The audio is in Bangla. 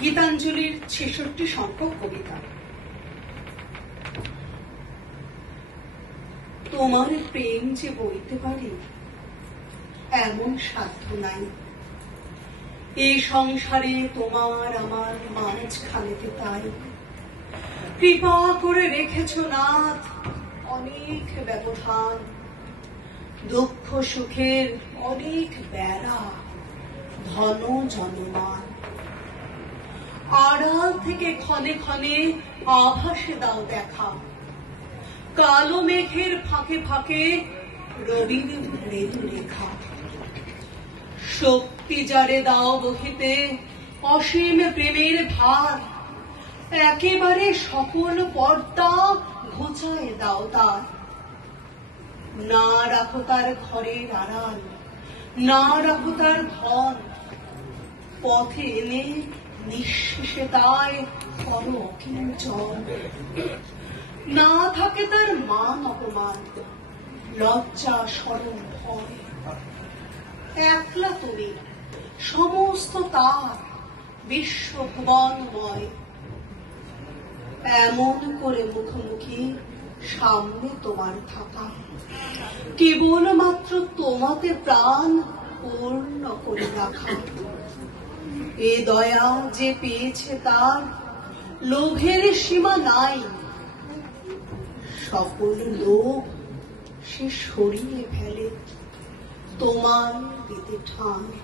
গীতাঞ্জলির ৬৬ সংখ্যক কবিতা। তোমার প্রেম যে বইতে পারি এমন সাধ্য নাই, এই সংসারে তোমার আমার মাঝখানেতে তাই কৃপা করে রেখেছ নাথ অনেক ব্যবধান, দুঃখ সুখের অনেক বেড়া ঘন জনমান। আড়াল থেকে ক্ষণে ক্ষণে আভাসে দাও দেখা, কালো মেঘের ফাঁকে ফাঁকে রবির মৃদু রেখা। শক্তি যারে দাও বহিতে অসীম প্রেমের ভার, একেবারে সকল পর্দা ঘোচায় দাও তার। না রাখো তার ঘরের আড়াল, না রাখো তার ধন, পথে এনে নিঃশেষে তাই করো অকিঞ্চন। না থাকে তার মান অপমান, লজ্জা শরম ভয়, একলা তুমি সমস্ত তার বিশ্বভুবনময়। এমন করে মুখোমুখি সামনে তোমার থাকা, কেবলমাত্র তোমাতে প্রাণ পূর্ণ করে রাখা। এ দয়া যে পেয়েছে তার লোভের সীমা নাই, সকল লোভ সে সরিয়ে ফেলে তোমার দিতে ঠাঁই।